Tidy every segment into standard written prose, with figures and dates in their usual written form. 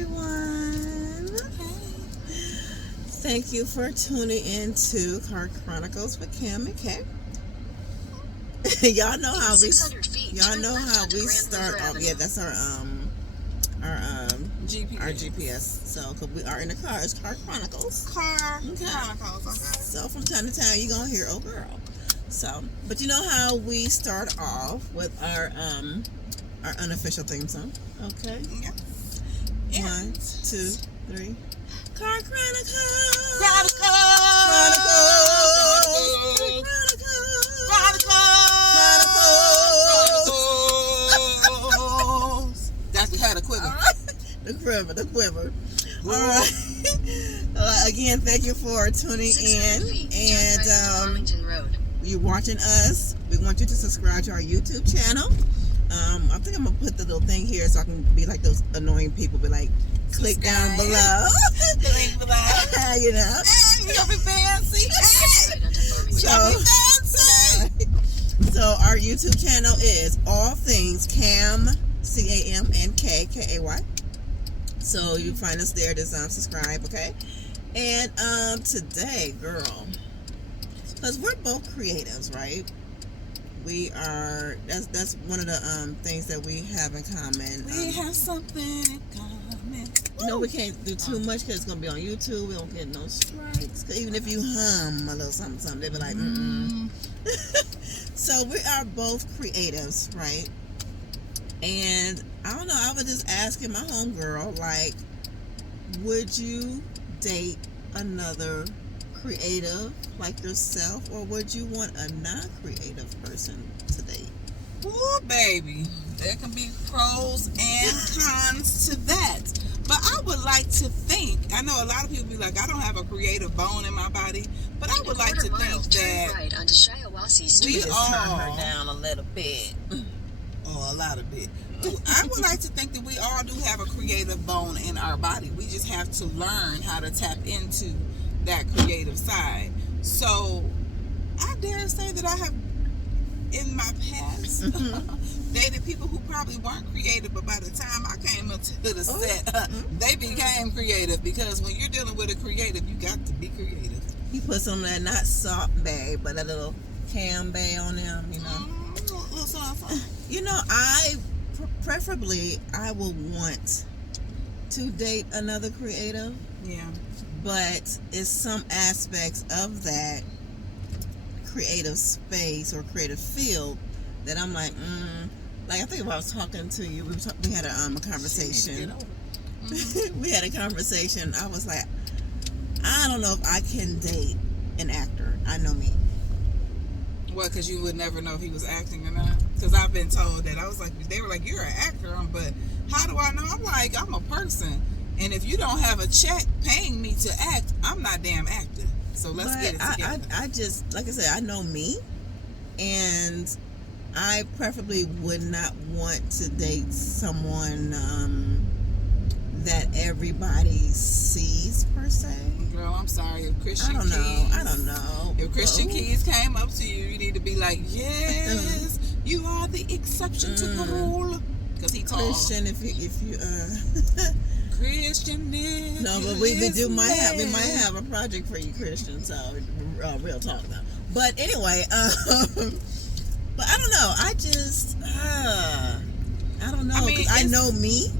everyone. Thank you for tuning in to Chronicles with Cam and Kay. Y'all know how we start off. Yeah, that's our GPS. So, cause we are in the car. It's Car Chronicles. Chronicles. Okay. So from time to time, you're gonna hear "Oh girl." So, but you know how we start off with our unofficial theme song. Okay. Yeah. 1, 2, 3. Car Chronicles. Chronicles. That's had a quiver. The quiver. All right. Again, thank you for tuning in. And you're watching us. We want you to subscribe to our YouTube channel. I think I'm gonna put the little thing here so I can be like those annoying people. Be like, click down below. Click below. You know. You gonna be fancy. So our YouTube channel is All Things Cam, CAM, and KAY. So you find us there. Just subscribe, okay? And today, girl, because we're both creatives, right? We are. That's one of the things that we have in common. We have something in common. No, we can't do too much because it's gonna be on YouTube. We don't get no strikes. 'Cause even if you hum a little something, they be like, So we are both creatives, right? And I don't know. I was just asking my homegirl, like, would you date another creative like yourself, or would you want a non-creative person to date? Ooh, baby, there can be pros and cons to that. But I would like to think, I know a lot of people be like, I don't have a creative bone in my body, but I would like to think that right onto Shiawassee Street. we Just all turn her down a little bit. a lot of it. I would like to think that we all do have a creative bone in our body. We just have to learn how to tap into that creative side. So I dare say that I have in my past dated people who probably weren't creative, but by the time I came up to the set, they became creative, because when you're dealing with a creative, you got to be creative. You put some of that, not salt bay, but a little cam bay on them, you know. Little something. You know, preferably I would want to date another creative. Yeah. But it's some aspects of that creative space or creative field that I'm like, like I think if I was talking to you, we had a conversation. We had a conversation. I was like, I don't know if I can date an actor. I know me. What? Because you would never know if he was acting or not. Because I've been told that. I was like, they were like, you're an actor, but how do I know? I'm like, I'm a person. And if you don't have a check paying me to act, I'm not damn acting. So let's get it together. I just, like I said, I know me. And I preferably would not want to date someone that everybody sees, per se. Girl, I'm sorry. If Christian I don't know. If Christian Keys came up to you, you need to be like, yes, you are the exception to the rule. Because he tall. Christian, if you Christian is no, but we might have a project for you, Christian. So real talk now. But anyway, but I don't know. I just I don't know. I know me.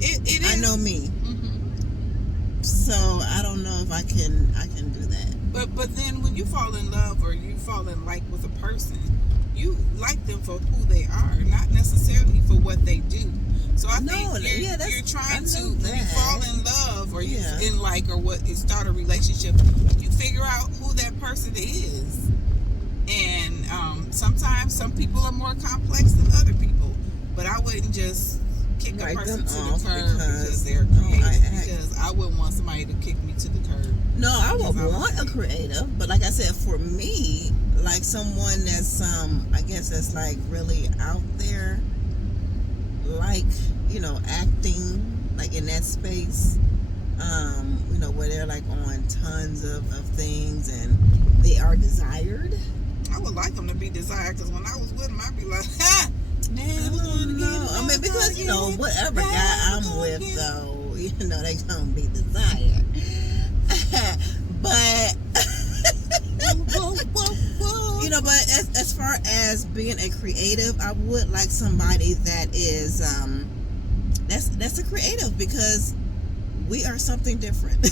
It is. I know me. So I don't know if I can do that. But then when you fall in love or you fall in like with a person, you like them for who they are, not necessarily for what they do. So I think you're trying to, when you fall in love or you in like, or what, you start a relationship, you figure out who that person is. And sometimes some people are more complex than other people, but I wouldn't just kick a person to the curb because they're creative, because I wouldn't want somebody to kick me to the curb. No, I would want a creative, but like I said, for me, like someone that's I guess that's like really out there, like, you know, acting like in that space, you know, where they're like on tons of things and they are desired. I would like them to be desired, because when I was with them, I'd be like, ha! I don't know. I mean, because, you know, whatever guy I'm with, though, they gonna be desired. But but as far as being a creative, I would like somebody that is that's a creative, because we are something different.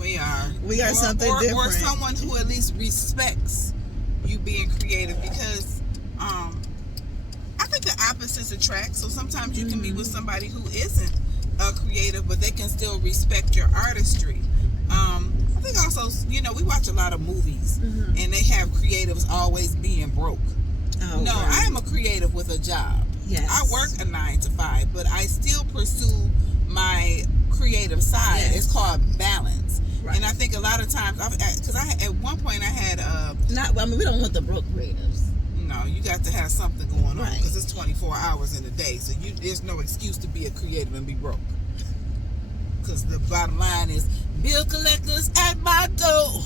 We are. We are something different. Or someone who at least respects you being creative, because I think the opposites attract. So sometimes you can be with somebody who isn't a creative, but they can still respect your artistry. I think also, we watch a lot of movies, and they have creatives always being broke. Oh, no, right. I am a creative with a job. Yes. I work a 9 to 5, but I still pursue my creative side. Yes. It's called balance. Right. And I think a lot of times, because at one point I had we don't want the broke creatives. No, you got to have something going on, because it's 24 hours in a day. So there's no excuse to be a creative and be broke. Because the bottom line is, bill collectors at my door.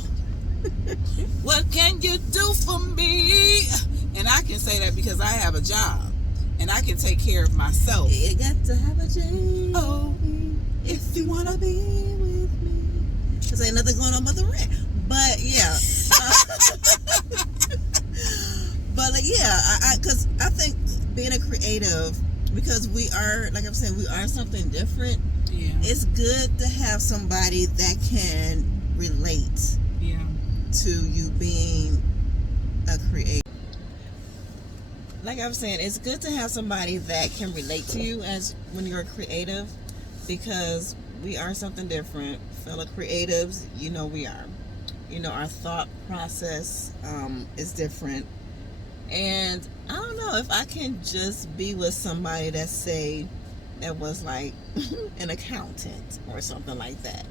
What can you do for me? And I can say that because I have a job, and I can take care of myself. You got to have a job if you want to be with me. Because ain't nothing going on but the rent. But yeah. Because I think being a creative, because we are, like I'm saying, we are something different. Yeah. It's good to have somebody that can relate to you being a creative. Like I was saying, it's good to have somebody that can relate to you as when you're a creative, because we are something different. Fellow creatives, we are. Our thought process is different. And I don't know if I can just be with somebody that was like an accountant or something like that.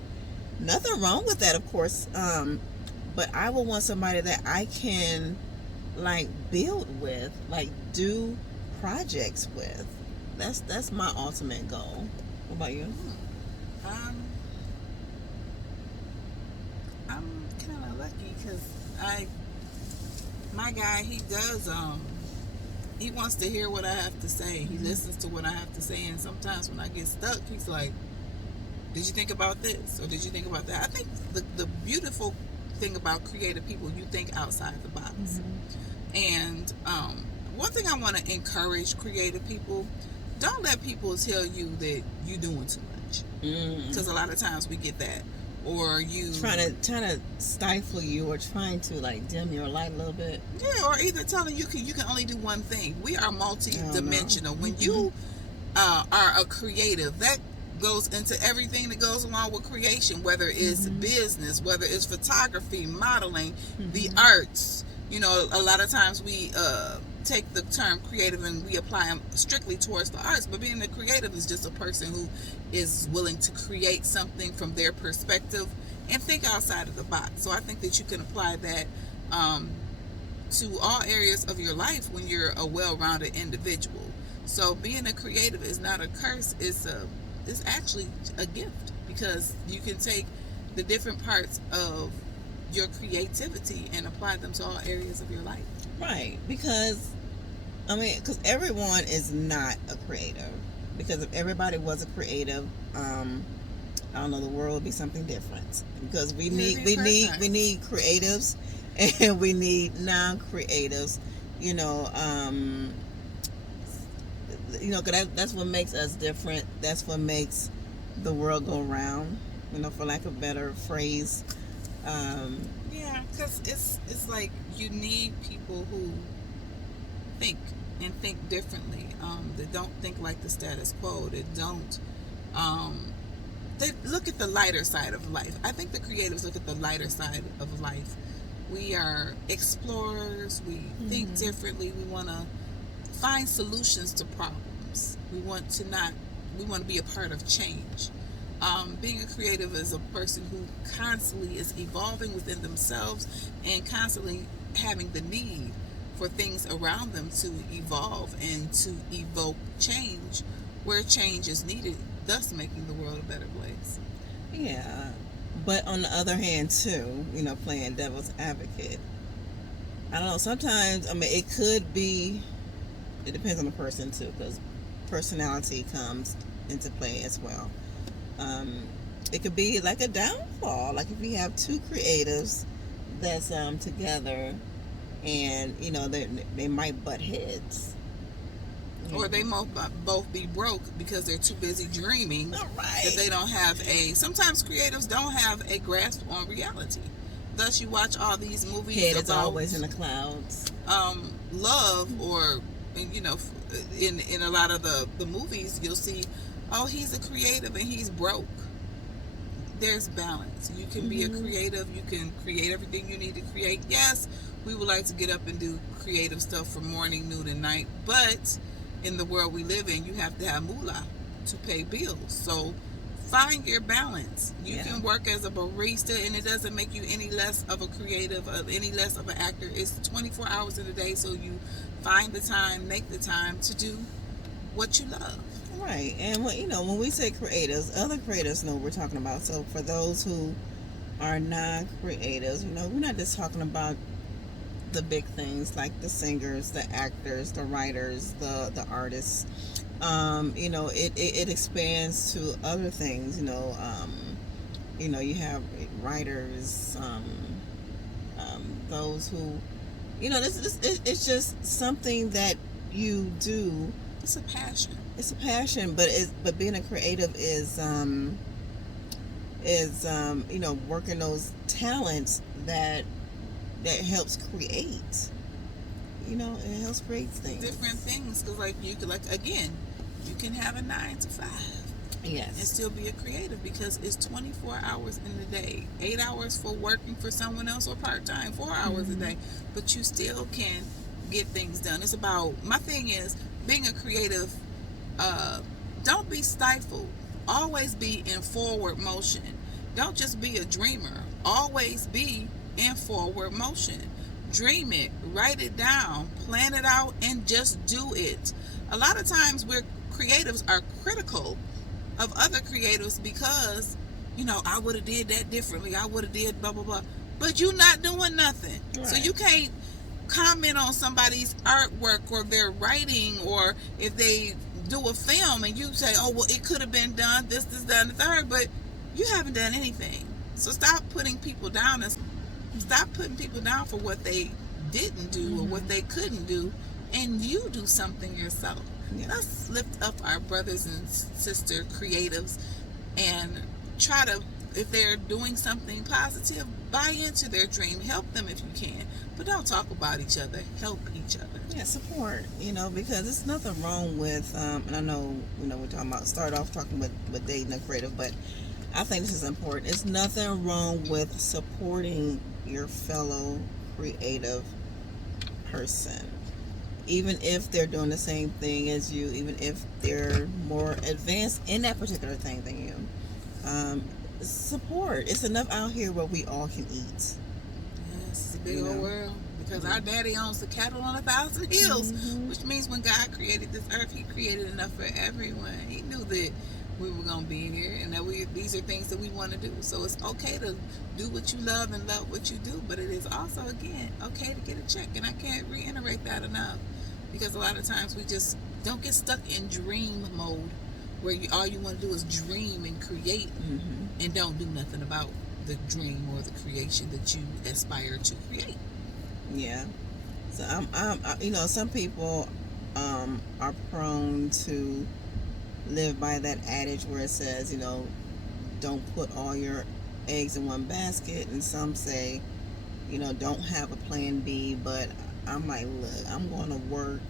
Nothing wrong with that, of course. But I would want somebody that I can like build with, like do projects with. That's my ultimate goal. What about you? I'm kind of lucky, because my guy, he does he wants to hear what I have to say. He listens to what I have to say, and sometimes when I get stuck, he's like, did you think about this, or did you think about that? I think the beautiful thing about creative people, you think outside the box. And one thing I want to encourage creative people, don't let people tell you that you're doing too much, because a lot of times we get that. Or you trying to stifle you, or trying to like dim your light a little bit. Yeah, or either telling you can only do one thing. We are multi-dimensional. When you are a creative, that goes into everything that goes along with creation, whether it's business, whether it's photography, modeling, the arts. A lot of times we take the term creative and we apply them strictly towards the arts, but being a creative is just a person who is willing to create something from their perspective and think outside of the box. So I think that you can apply that to all areas of your life when you're a well-rounded individual. So being a creative is not a curse, it's actually a gift, because you can take the different parts of your creativity and apply them to all areas of your life. Right, because everyone is not a creative. Because if everybody was a creative, I don't know, the world would be something different. Because we need creatives, and we need non-creatives. Cause that's what makes us different. That's what makes the world go round. For lack of a better phrase. Because it's like you need people who think differently. They don't think like the status quo. They don't. They look at the lighter side of life. I think the creatives look at the lighter side of life. We are explorers. We think differently. We want to find solutions to problems. We want to be a part of change. Being a creative is a person who constantly is evolving within themselves and constantly having the need for things around them to evolve and to evoke change where change is needed, thus making the world a better place. Yeah, but on the other hand too, playing devil's advocate, I don't know, sometimes, it depends on the person too, because personality comes into play as well. it could be like a downfall. Like if you have two creatives that's together, and they might butt heads. Or they might both be broke because they're too busy dreaming that they don't have sometimes creatives don't have a grasp on reality. Thus you watch all these movies Head is always in the clouds. Love, or in a lot of the movies you'll see, oh, he's a creative and he's broke. There's balance. You can be a creative, you can create everything you need to create. Yes, we would like to get up and do creative stuff from morning, noon, and night, but in the world we live in, you have to have moolah to pay bills. So find your balance. You can work as a barista, and it doesn't make you any less of a creative, any less of an actor. It's 24 hours in a day, so you find the time, make the time to do what you love. Right. And when we say creatives, other creatives know what we're talking about. So for those who are non-creatives, we're not just talking about the big things like the singers, the actors, the writers, the artists. It expands to other things. You have writers, those who, it's just something that you do. It's a passion. It's a passion, but being a creative is working those talents that helps create. It helps create things. Different things, because you can have a 9 to 5. Yes. And still be a creative, because it's 24 hours in the day. 8 hours for working for someone else, or part-time, 4 hours a day. But you still can get things done. It's about, my thing is, being a creative, don't be stifled. Always be in forward motion. Don't just be a dreamer. Always be in forward motion. Dream it, write it down, plan it out, and just do it. A lot of times creatives are critical of other creatives because, I would have did that differently. I would have did blah, blah, blah. But you're not doing nothing. Right. So you can't comment on somebody's artwork or their writing, or if they do a film and you say, oh, well, it could have been done, this, that, and the third, but you haven't done anything. So stop putting people down for what they didn't do or what they couldn't do, and you do something yourself. Yeah. Let's lift up our brothers and sister creatives and try to, if they're doing something positive, buy into their dream, help them if you can, but don't talk about each other, help each other. Yeah, support, because there's nothing wrong with, and I know, we're talking about, start off talking with dating a creative, but I think this is important. It's nothing wrong with supporting your fellow creative person, even if they're doing the same thing as you, even if they're more advanced in that particular thing than you. Support. It's enough out here where we all can eat. Yes, it's a big old world, because our daddy owns the cattle on 1,000 hills, which means when God created this earth, he created enough for everyone. He knew that we were going to be here, and that these are things that we want to do. So it's okay to do what you love and love what you do, but it is also, again, okay to get a check. And I can't reiterate that enough, because a lot of times we just don't get stuck in dream mode, where all you want to do is dream and create, and don't do nothing about the dream or the creation that you aspire to create. Yeah. So some people are prone to live by that adage where it says, don't put all your eggs in one basket, and some say, don't have a plan B. But I'm like, look, I'm going to work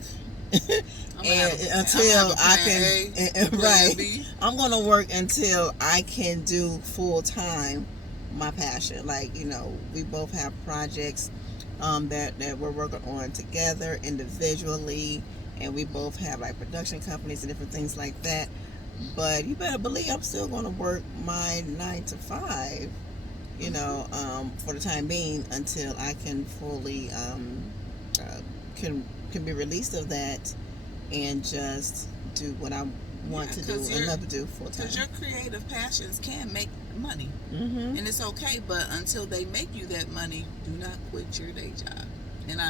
until I can, right. I'm going to work until I can do full time my passion. Like, we both have projects that we're working on together individually, and we both have like production companies and different things like that. But you better believe I'm still going to work my 9 to 5, for the time being, until I can fully can be released of that and just do what I want to do and love to do full time. Because your creative passions can make money, and it's okay. But until they make you that money, do not quit your day job. And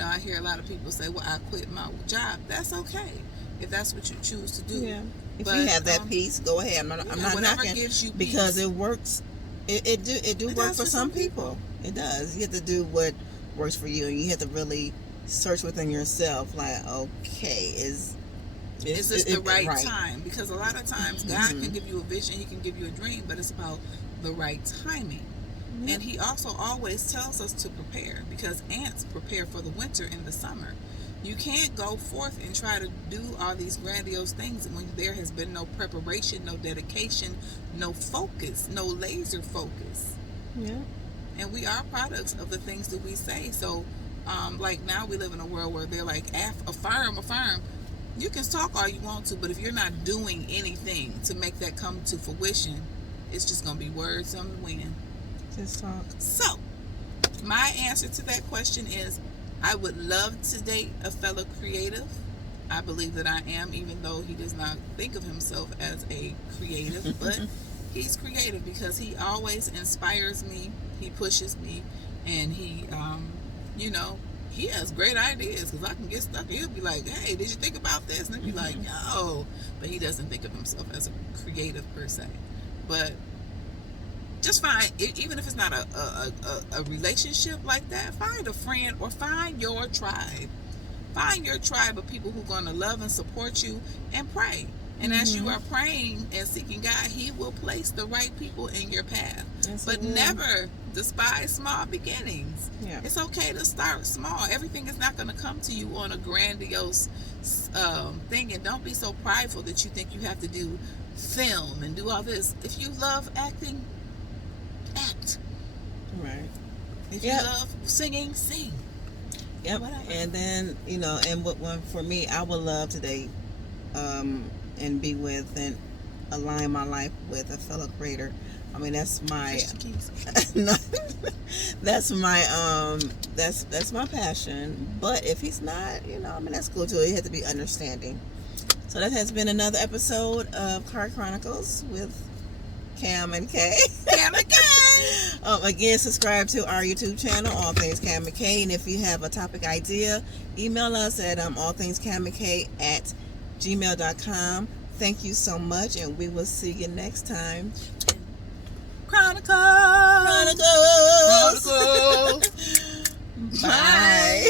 I hear a lot of people say, "Well, I quit my job." That's okay if that's what you choose to do. Yeah. If you have that piece, go ahead. I'm not knocking gives you because peace. it works. It do work for some people. It does. You have to do what works for you, and you have to really search within yourself. Like, okay, is this the right time? Because a lot of times God can give you a vision, He can give you a dream, but it's about the right timing. And He also always tells us to prepare, because ants prepare for the winter and the summer. You can't go forth and try to do all these grandiose things when there has been no preparation, no dedication, no focus, no laser focus. Yeah. And we are products of the things that we say. So, like now we live in a world where they're like, affirm. You can talk all you want to, but if you're not doing anything to make that come to fruition, it's just going to be words on the wind. Just talk. So, my answer to that question is, I would love to date a fellow creative. I believe that I am, even though he does not think of himself as a creative, but he's creative because he always inspires me, he pushes me, and he, he has great ideas, because I can get stuck and he'll be like, hey, did you think about this? And I'd be like, no. But he doesn't think of himself as a creative per se. But just find, even if it's not a relationship like that, find a friend or find your tribe. Find your tribe of people who are going to love and support you, and pray. And as you are praying and seeking God, He will place the right people in your path. Yes, but never despise small beginnings. Yeah. It's okay to start small. Everything is not going to come to you on a grandiose thing. And don't be so prideful that you think you have to do film and do all this. If you love acting, act. Right. If you love singing, sing. Yep. Whatever. And then, and what one for me, I would love to date and be with and align my life with a fellow creator. I mean, that's my that's my passion. But if he's not, that's cool too. He has to be understanding. So that has been another episode of Car Chronicles with Cam and Kay. Cam and Kay. Again, subscribe to our YouTube channel, All Things Cam and Kay. And if you have a topic idea, email us at allthingscamandkay@gmail.com. Thank you so much, and we will see you next time. Chronicles. Bye.